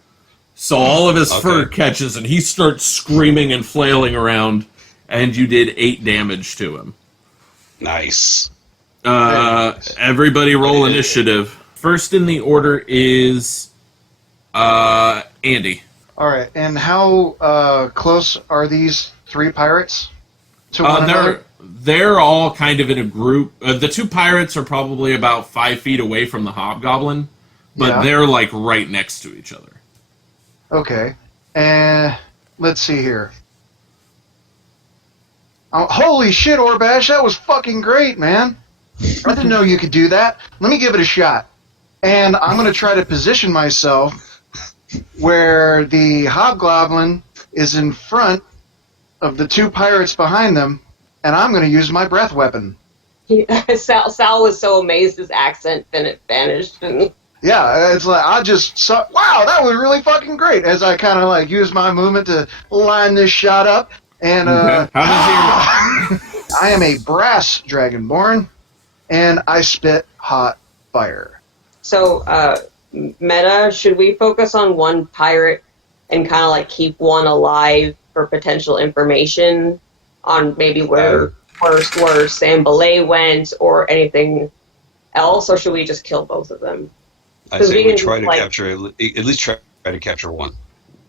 So all of his Okay. fur catches, and he starts screaming and flailing around, and you did 8 damage to him. Nice. Everybody roll initiative. First in the order is Andy. All right, and how close are these 3 pirates to one another? They're all kind of in a group. The 2 pirates are probably about 5 feet away from the hobgoblin, but Yeah. they're like right next to each other. Okay, and let's see here. Oh, holy shit, Orbash, that was fucking great, man. I didn't know you could do that. Let me give it a shot. And I'm going to try to position myself where the hobgoblin is in front of the 2 pirates behind them, and I'm going to use my breath weapon. Sal was so amazed his accent vanished. And Yeah, it's like I just saw. Wow, that was really fucking great. As I kind of like use my movement to line this shot up, and Okay. How does I am a brass dragonborn, and I spit hot fire. so, meta, should we focus on one pirate and kind of like keep one alive for potential information on maybe where Sambalay went or anything else, or should we just kill both of them? I 'Cause say we we can, try to like- capture at least try to capture one.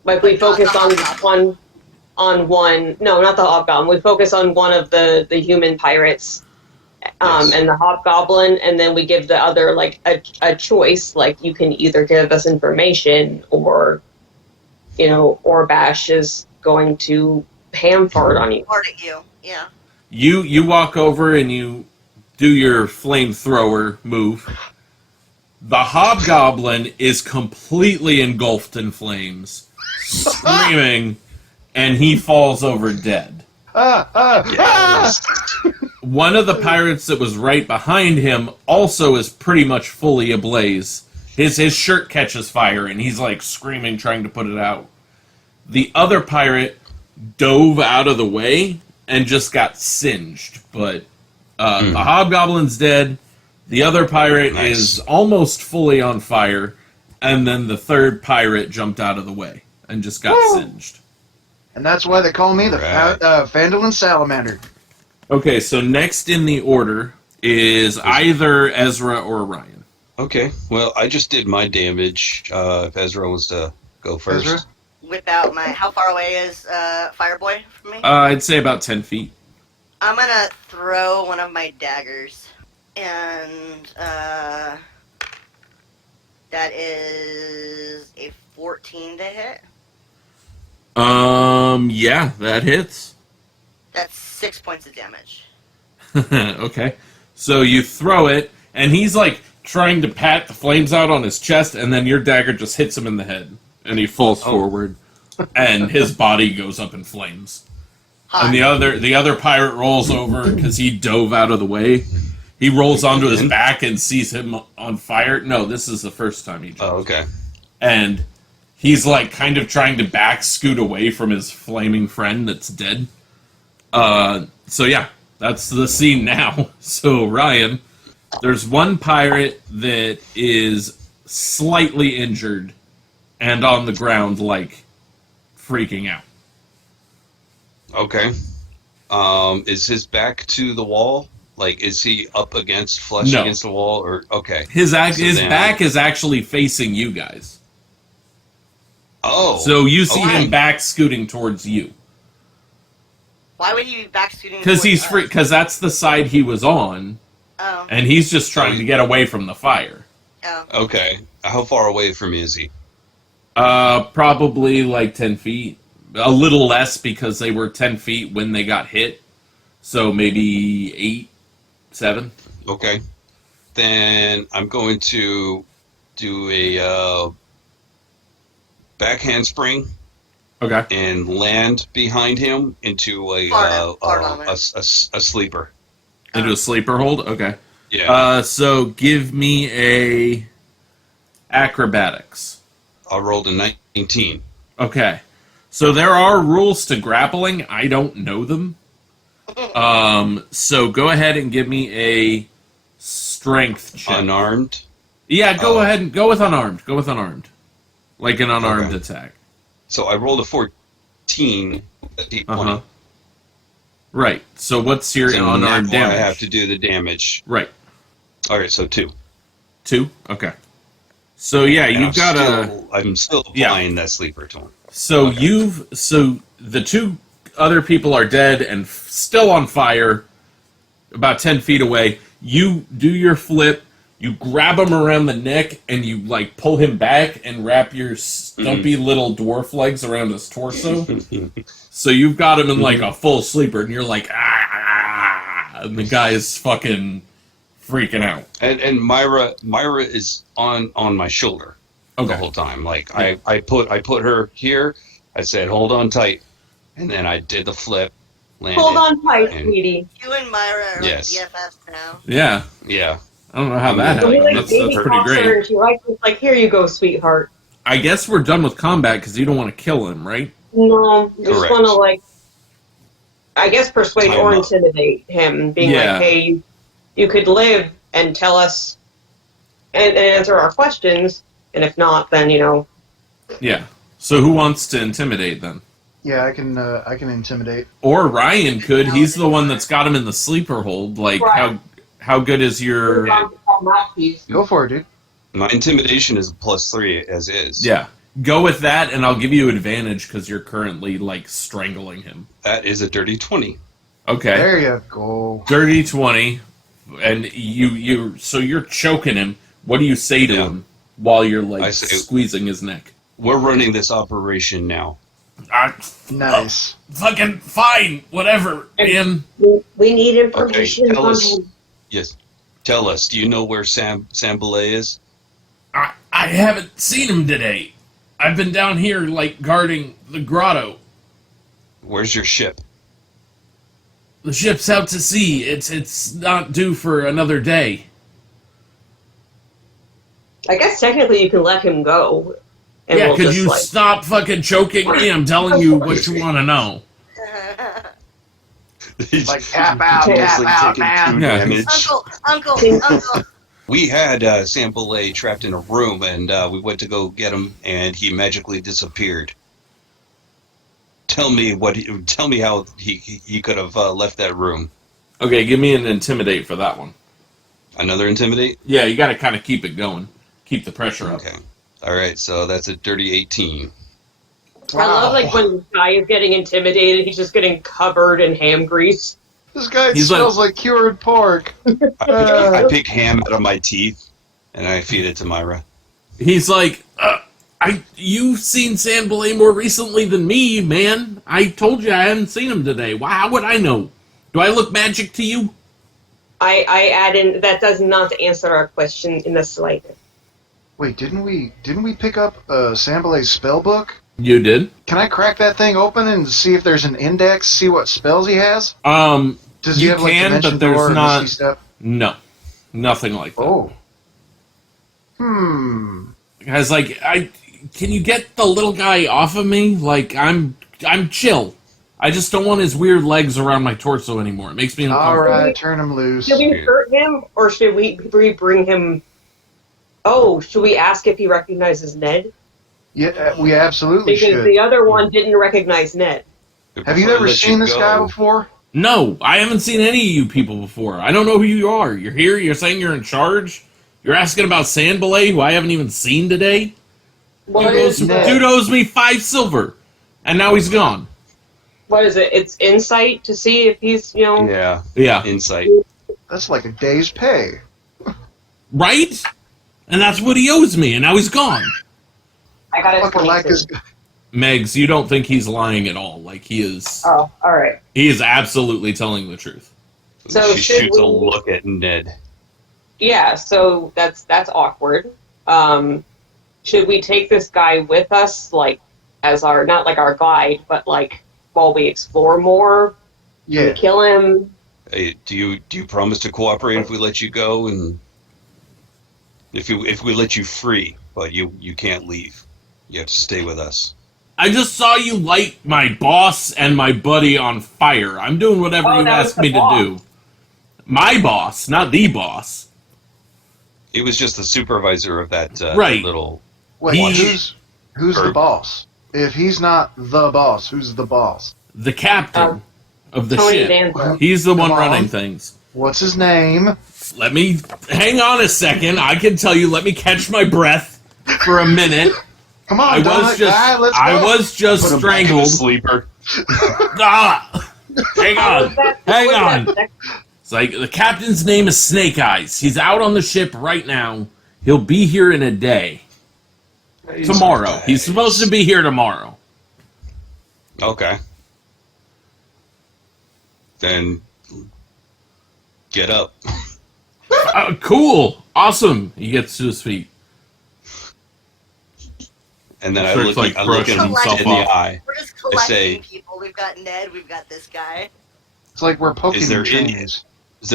Like we focus on one. No, not the hobgoblin. We focus on one of the human pirates, Yes. and the hobgoblin, and then we give the other like a choice. Like you can either give us information, or Orbash is going to ham fart on you. Fart at you. Yeah. you walk over and you do your flamethrower move. The hobgoblin is completely engulfed in flames, screaming, and he falls over dead. Yes. One of the pirates that was right behind him also is pretty much fully ablaze. His shirt catches fire, and he's like screaming, trying to put it out. The other pirate dove out of the way and just got singed, but the hobgoblin's dead. The other pirate Nice. is almost fully on fire, and then the third pirate jumped out of the way and just got singed. And that's why they call me the Right. Phandalin Salamander. Okay, so next in the order is either Ezra or Ryan. Okay. Well, I just did my damage. If Ezra wants to go first. Ezra? Whip out my. How far away is Fireboy from me? I'd say about 10 feet. I'm gonna throw one of my daggers, and that is a 14 to hit. Yeah, that hits. That's 6 points of damage. Okay. So you throw it, and he's like trying to pat the flames out on his chest, and then your dagger just hits him in the head, and he falls forward, and his body goes up in flames. Hot. And the other pirate rolls over because he dove out of the way. He rolls onto his back and sees him on fire. No, this is the first time he jumped. Oh, okay. And he's like kind of trying to back scoot away from his flaming friend that's dead. So yeah, that's the scene now. So Ryan, there's one pirate that is slightly injured and on the ground, like freaking out. Okay. Is his back to the wall? Like, is he up against flush No. against the wall? Or okay. His So his then- back is actually facing you guys. Oh. So you see okay. him back scooting towards you. Why would he be back scooting? Because he's towards free. us? Because that's the side he was on, Oh. and he's just trying to get away from the fire. Oh. Okay. How far away from me is he? Probably like 10 feet. A little less because they were 10 feet when they got hit. So maybe 8, 7. Okay. Then I'm going to do a back handspring Okay. and land behind him into a a sleeper. Into a sleeper hold? Okay. Yeah. So give me a acrobatics. I rolled a 19. Okay. So there are rules to grappling. I don't know them. So go ahead and give me a strength check. Unarmed. Yeah, go ahead and go with unarmed. Go with unarmed. Like an unarmed Okay. attack. So I rolled a 14. D20. Uh-huh. Right. So what's your So unarmed now damage? I have to do the damage. Right. All right, so 2. 2? Okay. So yeah, And you've got a... I'm still applying that sleeper to him. So Okay. So the 2 other people are dead and still on fire, about 10 feet away. You do your flip, you grab him around the neck, and you, like, pull him back and wrap your stumpy little dwarf legs around his torso. So you've got him in, like, a full sleeper, and you're like, ah, and the guy is fucking freaking out. And Myra is on my shoulder the whole time. Like Yeah. I put her here. I said, hold on tight, and then I did the flip. Landed, Hold on tight, and- sweetie. You and Myra are Yes. like BFFs now. Yeah. Yeah. I don't know how that So he happened. like That's baby pretty talks her great. and she likes it, like, here you go, sweetheart. I guess we're done with combat because you don't want to kill him, right? No, you just Correct. want to, like, I guess persuade Tie or him up. intimidate him, being Yeah. like, hey, you could live and tell us and answer our questions, and if not, then, you know. Yeah. So who wants to intimidate then? Yeah, I can intimidate. Or Ryan could. He's the one that's got him in the sleeper hold. Like, Right. how good is your... Go for it, dude. My intimidation is a +3 as is. Yeah. Go with that, and I'll give you advantage because you're currently, like, strangling him. That is a dirty 20. Okay. There you go. Dirty 20. And so you're choking him. What do you say to Yeah. him while you're, like, I say- squeezing his neck? We're running this operation now. Nice. Fucking fine. Whatever, man. We need Okay, information tell from us. him. Yes. Tell us. Do you know where Sam Belay is? I haven't seen him today. I've been down here, like, guarding the grotto. Where's your ship? The ship's out to sea. It's not due for another day. I guess technically you can let him go. And Yeah, we'll could just, you like, stop fucking choking me? I'm telling you what you want to know. Like, tap out, Continuously tap out, taking man. 2 Yeah. damage. Uncle. We had Sam Belay trapped in a room, and we went to go get him, and he magically disappeared. Tell me how he could have left that room. Okay, give me an intimidate for that one. Another intimidate? Yeah, you got to kind of keep it going. Keep the pressure up. Okay. All right, so that's a dirty 18. I love, like, when the guy is getting intimidated, he's just getting covered in ham grease. This guy He's smells like cured pork. I pick ham out of my teeth, and I feed it to Myra. He's like, you've seen Sam Belay more recently than me, man. I told you I hadn't seen him today. Why? How would I know? Do I look magic to you? I add in, that does not answer our question in the slightest. Wait, didn't we pick up Sambalay's spell book? You did. Can I crack that thing open and see if there's an index? See what spells he has? Does he You have like can, dimension but there's door or not- misty step? No, nothing like that. Oh. Guys, like, can you get the little guy off of me? Like, I'm chill. I just don't want his weird legs around my torso anymore. It makes me All uncomfortable. right, turn him loose. Should we hurt him, or should we bring him... Oh, should we ask if he recognizes Ned? Yeah, we absolutely Because should. the other one didn't recognize Ned. Have you ever seen this guy before? No, I haven't seen any of you people before. I don't know who you are. You're here, you're saying you're in charge? You're asking about Sand Belay, who I haven't even seen today? What Ned? Dude owes me 5 silver, and now he's gone. What is it? It's insight to see if he's, you know... Yeah, Yeah. insight. That's like a day's pay. Right? And that's what he owes me, and now he's gone. I got it. Fucking like this. Megs, you don't think he's lying at all. Like, he is Oh, alright. he is absolutely telling the truth. So she should shoots a we- look at Ned. Yeah, so that's awkward. Should we take this guy with us, like, as our, not like our guide, but like, while we explore more? Yeah. Kill him? Hey, do you promise to cooperate if we let you go, and if we let you free, but you can't leave? You have to stay with us. I just saw you light my boss and my buddy on fire. I'm doing whatever Oh, you that was asked the me boss. to do. My boss, not the boss. He was just the supervisor of that Right. little. Wait, He- who's the Herb. boss? if he's not the boss, who's the boss? The captain of the Tony ship. Danza. He's the one Come on. running things. What's his name? Let me hang on a second. I can tell you. Let me catch my breath for a minute. Come on, let's go. I was just Put him back in the strangled. sleeper. Ah! Hang on. Hang Was on. that- It's like the captain's name is Snake Eyes. He's out on the ship right now. He'll be here in a day. Tomorrow. He's supposed to be here tomorrow. Okay. Then get up. Cool. Awesome. He gets to his feet. And then I Starts, look, like, I look brushing him himself in the off. eye. We're just I say- collecting people. We've got Ned. We've got this guy. It's like we're poking Is there chains. Is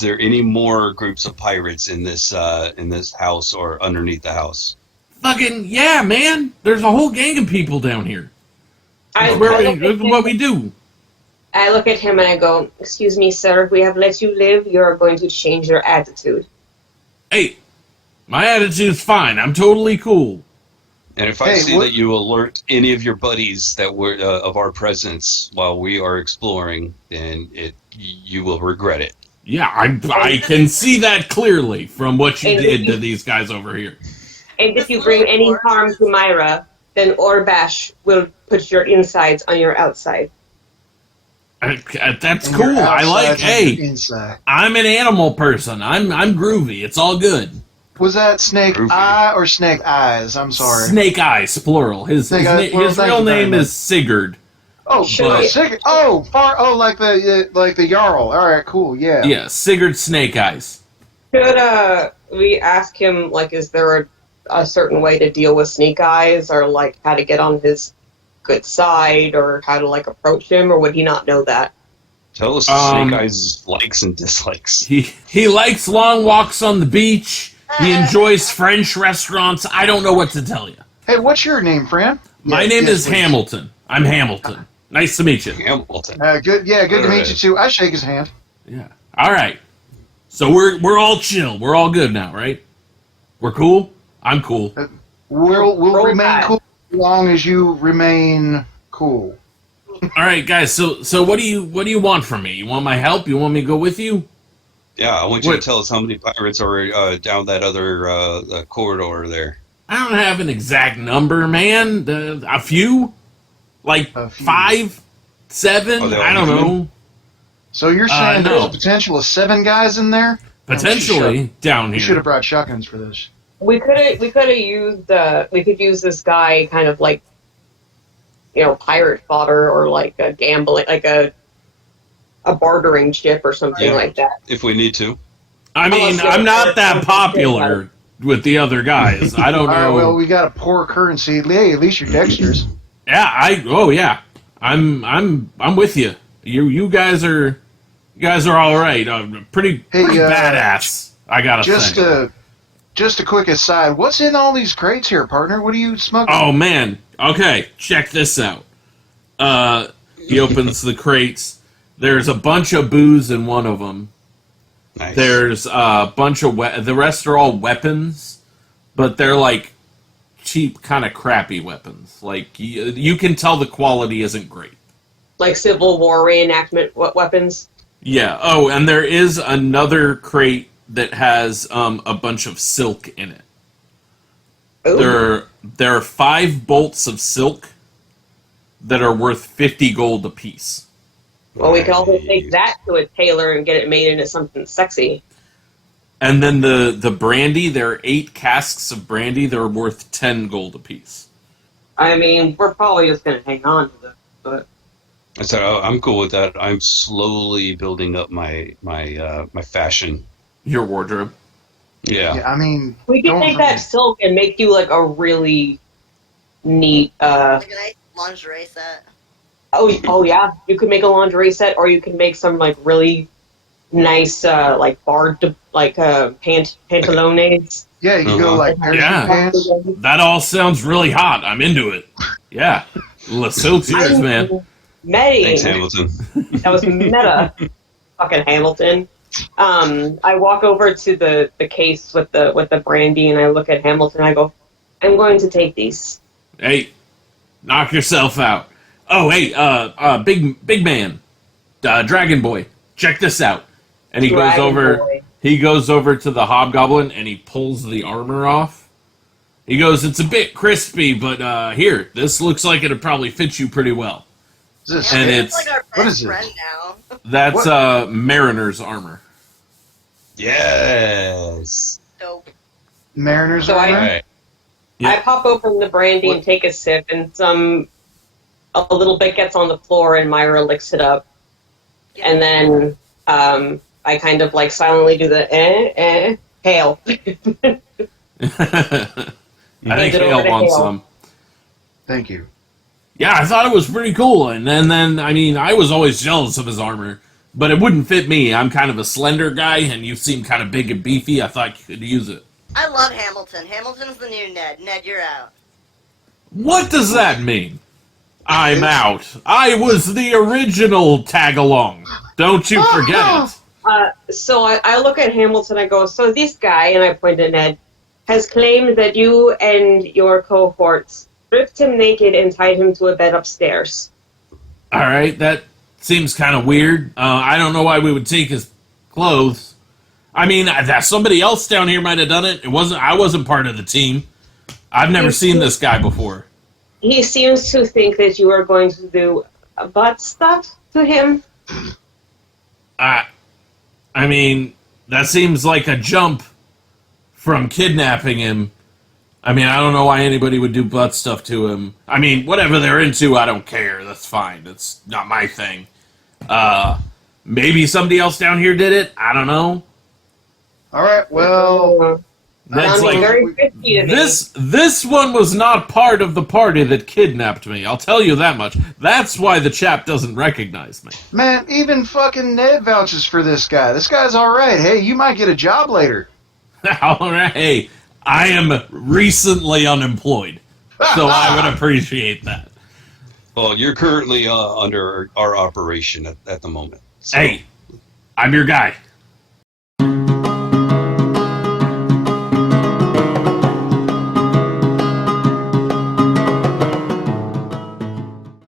there any more groups of pirates in this house or underneath the house? Fucking yeah, man. There's a whole gang of people down here. I That's where look we, at that's him- what we do. I look at him and I go, "Excuse me, sir. We have let you live. You are going to change your attitude." Hey, my attitude's fine. I'm totally cool. And if I Hey, see what- that you alert any of your buddies that were of our presence while we are exploring, then you will regret it. Yeah, I can see that clearly from what you And did if to you- these guys over here. And if you bring any harm to Myra, then Orbash will put your insides on your outside. That's And your cool. I like. outside's on your Hey, inside. I'm an animal person. I'm groovy. It's all good. Was that Snake Groovy. Eye or Snake Eyes? I'm sorry. Snake Eyes, plural. His Snake Eyes, plural. his Thank real you very name much. is Sigurd. Oh, Sure. Snake. Oh, like the Jarl. All right, cool. Yeah. Yeah, Sigurd Snake Eyes. Could we ask him, like, is there a certain way to deal with Snake Eyes, or like how to get on his good side, or how to like approach him, or would he not know that? Tell us Um, Snake Eyes' likes and dislikes. He likes long walks on the beach. He enjoys French restaurants. I don't know what to tell you. Hey, what's your name, friend? My Yeah, name yes, is please. Hamilton. I'm Hamilton. Nice to meet you. Hamilton. Good. Yeah, good to meet Alright. you too. I shake his hand. Yeah. All right. So we're all chill. We're all good now, right? We're cool. I'm cool. We'll Roll remain Tide. cool as long as you remain cool. All right, guys. So what do you want from me? You want my help? You want me to go with you? Yeah, I want you What- to tell us how many pirates are down that other corridor there. I don't have an exact number, man. A few, like A few. 5, 7. Are they all I don't human? know. So you're saying no. there's a potential of 7 guys in there? Potentially down You should here. have brought shotguns for this. We could have used we could use this guy kind of like, you know, pirate fodder, or like a gambling, like a bartering chip or something Yeah. like that. If we need to. I mean, Unless I'm not you're- that popular with the other guys. I don't All right, know. well, we got a poor currency. Hey, at least you're dexterous. Yeah. I'm with you. You guys are all right. Pretty Hey, badass. I gotta Just say. just a quick aside. What's in all these crates here, partner? What are you smoking? Oh man. Okay, check this out. He opens the crates. There's a bunch of booze in one of them. Nice. There's a bunch of the rest are all weapons, but they're like cheap, kind of crappy weapons. Like you can tell the quality isn't great. Like Civil War reenactment weapons. Yeah. Oh, and there is another crate that has a bunch of silk in it. Ooh. There are 5 bolts of silk that are worth 50 gold apiece. Well, we could also take that to a tailor and get it made into something sexy. And then the brandy, there are 8 casks of brandy that are worth 10 gold apiece. I mean, we're probably just going to hang on to this, but I said, oh, I'm cool with that. I'm slowly building up my fashion. Your wardrobe. Yeah. Yeah, I mean, we could don't take that forget- silk and make you like a really neat. Like a nice lingerie set. Oh yeah, you could make a lingerie set, or you could make some like really nice like pantalones. Yeah, you can go Uh-huh. like parachute Yeah. pants. That all sounds really hot. I'm into it. Yeah. The silk's yours, man. Meta. Thanks, Hamilton. That was meta. Fucking Hamilton. I walk over to the case with the brandy, and I look at Hamilton. I go, I'm going to take these. Hey, Knock yourself out. Oh, hey, big man, Dragon Boy, check this out. And he Dragon goes over. Boy. He goes over to the hobgoblin and he pulls the armor off. He goes, "It's a bit crispy, but here, this looks like it'd probably fit you pretty well." Is this And Yeah, it's- like our what best is it? friend now. That's Mariner's armor. Yes. Dope. Mariner's So I- armor? Right. Yeah. I pop open the brandy and take a sip, and a little bit gets on the floor, and Myra licks it up, and then I kind of like silently do the hail. I Hand think it over Hale to wants Hale. some. Thank you. Yeah, I thought it was pretty cool. And then, I mean, I was always jealous of his armor, but it wouldn't fit me. I'm kind of a slender guy, and you seem kind of big and beefy. I thought you could use it. I love Hamilton. Hamilton's the new Ned. Ned, you're out. What does that mean? I'm out. I was the original tag-along. Don't you forget it. So I look at Hamilton, I go, so this guy, and I point at Ned, has claimed that you and your cohorts stripped him naked and tied him to a bed upstairs. All right, that seems kind of weird. I don't know why we would take his clothes. I mean, that somebody else down here might have done it. I wasn't part of the team. I've never seen this guy before. He seems to think that you are going to do butt stuff to him. I mean, that seems like a jump from kidnapping him. I mean, I don't know why anybody would do butt stuff to him. I mean, whatever they're into, I don't care. That's fine. That's not my thing. Maybe somebody else down here did it. I don't know. All right, well, That's Sounding like very risky to me. this one was not part of the party that kidnapped me. I'll tell you that much. That's why the chap doesn't recognize me. man, even fucking Ned vouches for this guy. This guy's all right. Hey, you might get a job later. All right, hey, I am recently unemployed, so I would appreciate that. Well, you're currently under our operation at the moment. So, Hey, I'm your guy.